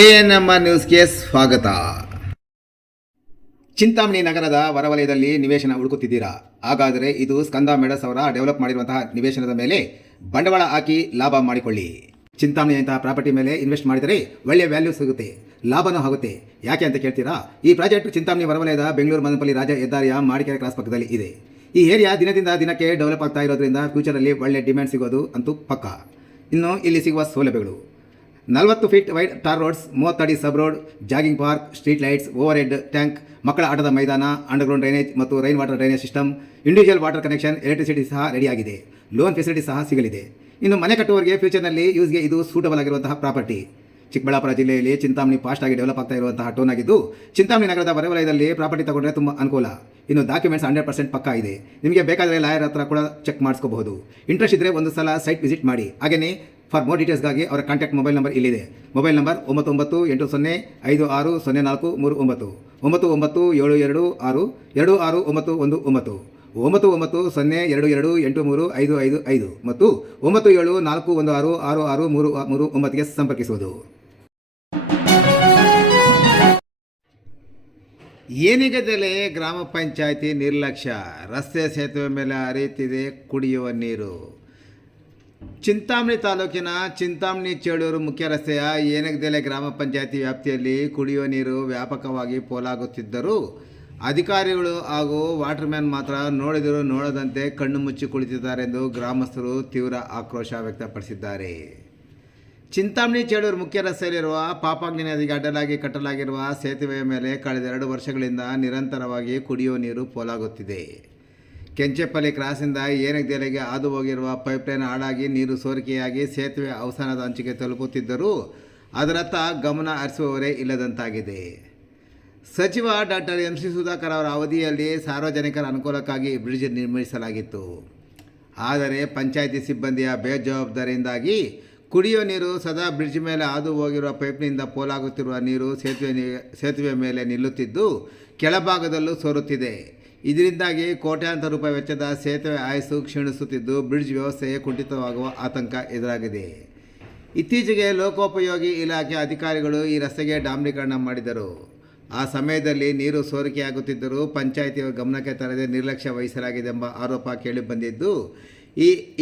ANMR ನ್ಯೂಸ್ಗೆ ಸ್ವಾಗತ. ಚಿಂತಾಮಣಿ ನಗರದ ಹೊರವಲಯದಲ್ಲಿ ನಿವೇಶನ ಹುಡುಕುತ್ತಿದ್ದೀರಾ? ಹಾಗಾದರೆ ಇದು ಸ್ಕಂದ ಮೆಡಸ್ ಅವರ ಡೆವಲಪ್ ಮಾಡಿರುವಂತಹ ನಿವೇಶನದ ಮೇಲೆ ಬಂಡವಾಳ ಹಾಕಿ ಲಾಭ ಮಾಡಿಕೊಳ್ಳಿ. ಚಿಂತಾಮಣಿಯಂತಹ ಪ್ರಾಪರ್ಟಿ ಮೇಲೆ ಇನ್ವೆಸ್ಟ್ ಮಾಡಿದರೆ ಒಳ್ಳೆಯ ವ್ಯಾಲ್ಯೂ ಸಿಗುತ್ತೆ, ಲಾಭನೂ ಆಗುತ್ತೆ. ಯಾಕೆ ಅಂತ ಕೇಳ್ತೀರಾ? ಈ ಪ್ರಾಜೆಕ್ಟ್ ಚಿಂತಾಮಣಿ ಹೊರವಲಯದ ಬೆಂಗಳೂರು ಮದನಪಲ್ಲಿ ರಾಜ ಹೆದ್ದಾರಿಯ ಮಾಡಿಕೆರೆ ಕ್ರಾಸ್ ಪಕ್ಕದಲ್ಲಿ ಇದೆ. ಈ ಏರಿಯಾ ದಿನದಿಂದ ದಿನಕ್ಕೆ ಡೆವಲಪ್ ಆಗ್ತಾ ಇರೋದ್ರಿಂದ ಫ್ಯೂಚರಲ್ಲಿ ಒಳ್ಳೆ ಡಿಮ್ಯಾಂಡ್ ಸಿಗೋದು ಅಂತೂ ಪಕ್ಕ. ಇನ್ನು ಇಲ್ಲಿ ಸಿಗುವ ಸೌಲಭ್ಯಗಳು: 40 ಫೀಟ್ ವೈಡ್ ಟಾರ್ ರೋಡ್ಸ್, 30 ಅಡಿ sub road, jogging park, street lights, over head tank, ಮಕ್ಕಳ ಆಟದ ಮೈದಾನ, ಅಂಡರ್ಗ್ರೌಂಡ್ ಡ್ರೈನೇಜ್ ಮತ್ತು rain water drainage system, individual water connection, electricity ಸಹ ರೆಡಿಯಾಗಿದೆ. ಲೋನ್ ಫೆಸಿಲಿಟಿ ಸಹ ಸಿಗಲಿದೆ. ಇನ್ನು ಮನೆ ಕಟ್ಟುವವರಿಗೆ ಫ್ಯೂಚರ್ನಲ್ಲಿ ಯೂಸ್ಗೆ ಇದು ಸೂಟಬಲ್ ಆಗಿರುವಂತಹ ಪ್ರಾಪರ್ಟಿ. ಚಿಕ್ಕಬಳ್ಳಾಪುರ ಜಿಲ್ಲೆಯಲ್ಲಿ ಚಿಂತಾಮಣಿ ಫಾಸ್ಟ್ ಆಗಿ ಡೆವಲಪ್ ಆಗ್ತಾ ಇರುವಂತಹ ಟೌನ್ ಆಗಿದ್ದು, ಚಿಂತಾಮಣಿ ನಗರದ ಹೊರವಲಯದಲ್ಲಿ ಪ್ರಾಪರ್ಟಿ ತಗೊಂಡ್ರೆ ತುಂಬ ಅನುಕೂಲ. ಇನ್ನು ಡಾಕ್ಯುಮೆಂಟ್ಸ್ 100% ಪಕ್ಕಾ ಇದೆ. ನಿಮಗೆ ಬೇಕಾದರೆ ಲಾಯರ್ ಹತ್ರ ಕೂಡ ಚೆಕ್ ಮಾಡಿಸ್ಕೋಬಹುದು. ಇಂಟ್ರೆಸ್ಟ್ ಇದ್ದರೆ ಒಂದು ಸಲ ಸೈಟ್ ವಿಸಿಟ್ ಮಾಡಿ. ಹಾಗೆಯೇ ಫಾರ್ ಮೋರ್ ಡೀಟೇಲ್ಸ್ಗಾಗಿ ಅವರ ಕಾಂಟ್ಯಾಕ್ಟ್ ಮೊಬೈಲ್ ನಂಬರ್ ಇಲ್ಲಿದೆ. ಮೊಬೈಲ್ ನಂಬರ್ 9980560439, 997026269119, 992022835555 ಮತ್ತು 9741666339ಗೆ ಸಂಪರ್ಕಿಸುವುದು. ಏನಿಗದಲೆ ಗ್ರಾಮ ಪಂಚಾಯಿತಿ ನಿರ್ಲಕ್ಷ್ಯ, ರಸ್ತೆ ಸೇತುವೆ ಮೇಲೆ ಹರಿಯುತ್ತಿದೆ ಕುಡಿಯುವ ನೀರು. ಚಿಂತಾಮಣಿ ತಾಲೂಕಿನ ಚಿಂತಾಮಣಿ ಚೇಳೂರು ಮುಖ್ಯ ರಸ್ತೆಯ ಏನಿಗದಲೆ ಗ್ರಾಮ ಪಂಚಾಯಿತಿ ವ್ಯಾಪ್ತಿಯಲ್ಲಿ ಕುಡಿಯುವ ನೀರು ವ್ಯಾಪಕವಾಗಿ ಪೋಲಾಗುತ್ತಿದ್ದರೂ ಅಧಿಕಾರಿಗಳು ಹಾಗೂ ವಾಟರ್ಮ್ಯಾನ್ ಮಾತ್ರ ನೋಡಿದರೂ ನೋಡದಂತೆ ಕಣ್ಣು ಮುಚ್ಚಿ ಕುಳಿತಿದ್ದಾರೆಂದು ಗ್ರಾಮಸ್ಥರು ತೀವ್ರ ಆಕ್ರೋಶ ವ್ಯಕ್ತಪಡಿಸಿದ್ದಾರೆ. ಚಿಂತಾಮಣಿ ಚೇಳೂರು ಮುಖ್ಯ ರಸ್ತೆಯಲ್ಲಿರುವ ಪಾಪಾಗ್ನಿ ನದಿಗೆ ಅಡ್ಡಲಾಗಿ ಕಟ್ಟಲಾಗಿರುವ ಸೇತುವೆಯ ಮೇಲೆ ಕಳೆದ 2 ವರ್ಷಗಳಿಂದ ನಿರಂತರವಾಗಿ ಕುಡಿಯುವ ನೀರು ಪೋಲಾಗುತ್ತಿದೆ. ಕೆಂಚೆಪಲ್ಲಿ ಕ್ರಾಸಿಂದ ಏನಿಗದೆಲೆಗೆ ಹಾದು ಹೋಗಿರುವ ಪೈಪ್ಲೈನ್ ಹಾಳಾಗಿ ನೀರು ಸೋರಿಕೆಯಾಗಿ ಸೇತುವೆ ಅವಸಾನದ ಅಂಚಿಗೆ ತಲುಪುತ್ತಿದ್ದರೂ ಅದರತ್ತ ಗಮನ ಹರಿಸುವವರೇ ಇಲ್ಲದಂತಾಗಿದೆ. ಸಚಿವ ಡಾಕ್ಟರ್ MC ಸುಧಾಕರ್ ಅವರ ಅವಧಿಯಲ್ಲಿ ಸಾರ್ವಜನಿಕರ ಅನುಕೂಲಕ್ಕಾಗಿ ಬ್ರಿಡ್ಜ್ ನಿರ್ಮಿಸಲಾಗಿತ್ತು. ಆದರೆ ಪಂಚಾಯಿತಿ ಸಿಬ್ಬಂದಿಯ ಬೇಜವಾಬ್ದಾರಿಯಿಂದಾಗಿ ಕುಡಿಯುವ ನೀರು ಸದಾ ಬ್ರಿಡ್ಜ್ ಮೇಲೆ ಹಾದು ಹೋಗಿರುವ ಪೈಪ್ನಿಂದ ಪೋಲಾಗುತ್ತಿರುವ ನೀರು ಸೇತುವೆ ಮೇಲೆ ನಿಲ್ಲುತ್ತಿದ್ದು ಕೆಳಭಾಗದಲ್ಲೂ ಸೋರುತ್ತಿದೆ. ಇದರಿಂದಾಗಿ ಕೋಟ್ಯಾಂತರ ರೂಪಾಯಿ ವೆಚ್ಚದ ಸೇತುವೆ ಆಯುಸ್ಸು ಕ್ಷೀಣಿಸುತ್ತಿದ್ದು ಬ್ರಿಡ್ಜ್ ವ್ಯವಸ್ಥೆಯೇ ಕುಂಠಿತವಾಗುವ ಆತಂಕ ಎದುರಾಗಿದೆ. ಇತ್ತೀಚೆಗೆ ಲೋಕೋಪಯೋಗಿ ಇಲಾಖೆ ಅಧಿಕಾರಿಗಳು ಈ ರಸ್ತೆಗೆ ಡಾಂಬರೀಕರಣ ಮಾಡಿದರು. ಆ ಸಮಯದಲ್ಲಿ ನೀರು ಸೋರಿಕೆಯಾಗುತ್ತಿದ್ದರೂ ಪಂಚಾಯಿತಿಯ ಗಮನಕ್ಕೆ ತರದೆ ನಿರ್ಲಕ್ಷ್ಯ ವಹಿಸಲಾಗಿದೆಂಬ ಆರೋಪ ಕೇಳಿಬಂದಿದ್ದು,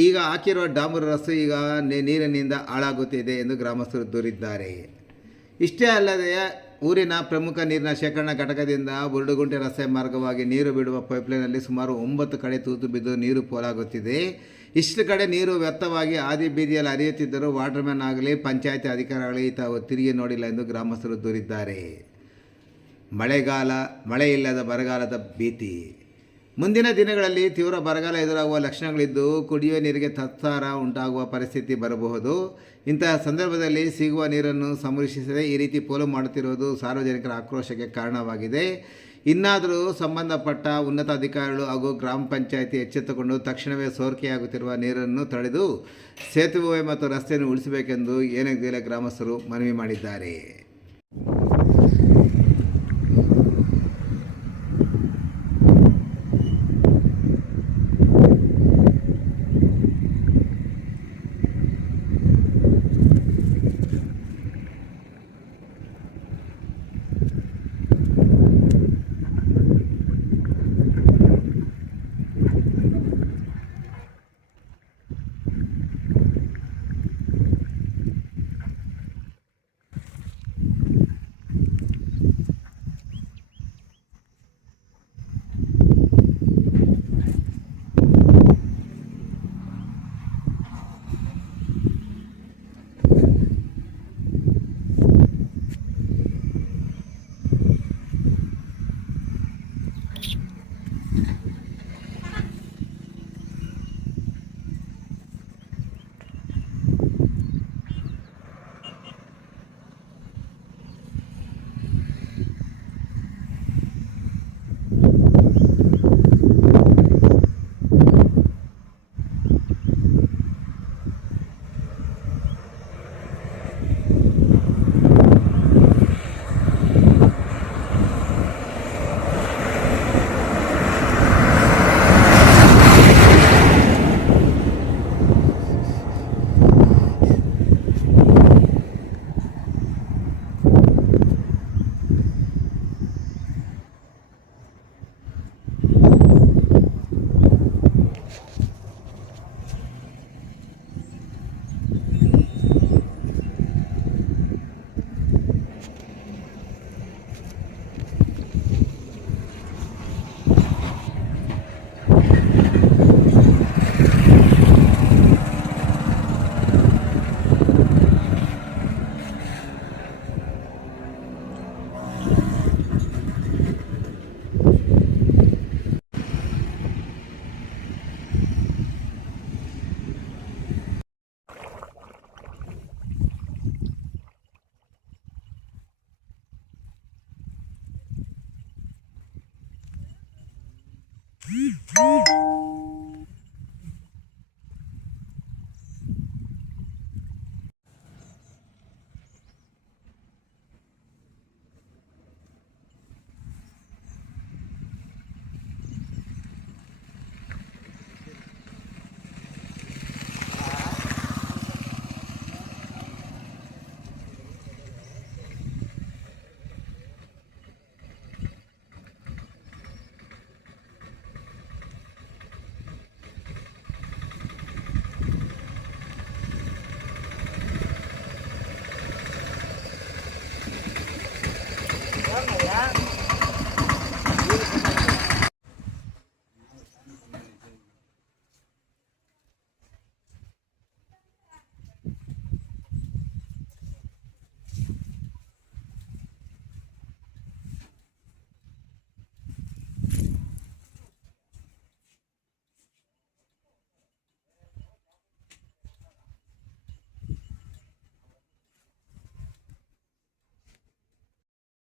ಈಗ ಹಾಕಿರುವ ಡಾಂಬರು ರಸ್ತೆ ಈಗ ನೀರಿನಿಂದ ಹಾಳಾಗುತ್ತಿದೆ ಎಂದು ಗ್ರಾಮಸ್ಥರು ದೂರಿದ್ದಾರೆ. ಇಷ್ಟೇ ಅಲ್ಲದೆ ಊರಿನ ಪ್ರಮುಖ ನೀರಿನ ಶೇಖರಣಾ ಘಟಕದಿಂದ ಬುರುಡುಗುಂಟೆ ರಸ್ತೆ ಮಾರ್ಗವಾಗಿ ನೀರು ಬಿಡುವ ಪೈಪ್ಲೈನಲ್ಲಿ ಸುಮಾರು 9 ಕಡೆ ತೂತು ಬಿದ್ದು ನೀರು ಪೋಲಾಗುತ್ತಿದೆ. ಇಷ್ಟು ಕಡೆ ನೀರು ವ್ಯರ್ಥವಾಗಿ ಆದಿ ಬೀದಿಯಲ್ಲಿ ಹರಿಯುತ್ತಿದ್ದರೂ ವಾಟರ್ಮ್ಯಾನ್ ಆಗಲಿ ಪಂಚಾಯಿತಿ ಅಧಿಕಾರಿಗಳೇ ತಾವು ತಿರುಗಿ ನೋಡಿಲ್ಲ ಎಂದು ಗ್ರಾಮಸ್ಥರು ದೂರಿದ್ದಾರೆ. ಮಳೆ ಇಲ್ಲದ ಬರಗಾಲದ ಭೀತಿ. ಮುಂದಿನ ದಿನಗಳಲ್ಲಿ ತೀವ್ರ ಬರಗಾಲ ಎದುರಾಗುವ ಲಕ್ಷಣಗಳಿದ್ದು ಕುಡಿಯುವ ನೀರಿಗೆ ತತ್ಸಾರ ಉಂಟಾಗುವ ಪರಿಸ್ಥಿತಿ ಬರಬಹುದು. ಇಂತಹ ಸಂದರ್ಭದಲ್ಲಿ ಸಿಗುವ ನೀರನ್ನು ಸಂರಕ್ಷಿಸದೆ ಈ ರೀತಿ ಪೋಲು ಮಾಡುತ್ತಿರುವುದು ಸಾರ್ವಜನಿಕರ ಆಕ್ರೋಶಕ್ಕೆ ಕಾರಣವಾಗಿದೆ. ಇನ್ನಾದರೂ ಸಂಬಂಧಪಟ್ಟ ಉನ್ನತ ಅಧಿಕಾರಿಗಳು ಹಾಗೂ ಗ್ರಾಮ ಪಂಚಾಯಿತಿ ಎಚ್ಚೆತ್ತುಕೊಂಡು ತಕ್ಷಣವೇ ಸೋರಿಕೆಯಾಗುತ್ತಿರುವ ನೀರನ್ನು ತಡೆದು ಸೇತುವೆ ಮತ್ತು ರಸ್ತೆಯನ್ನು ಉಳಿಸಬೇಕೆಂದು ಏನಿಗದೆಲೆ ಗ್ರಾಮಸ್ಥರು ಮನವಿ ಮಾಡಿದ್ದಾರೆ.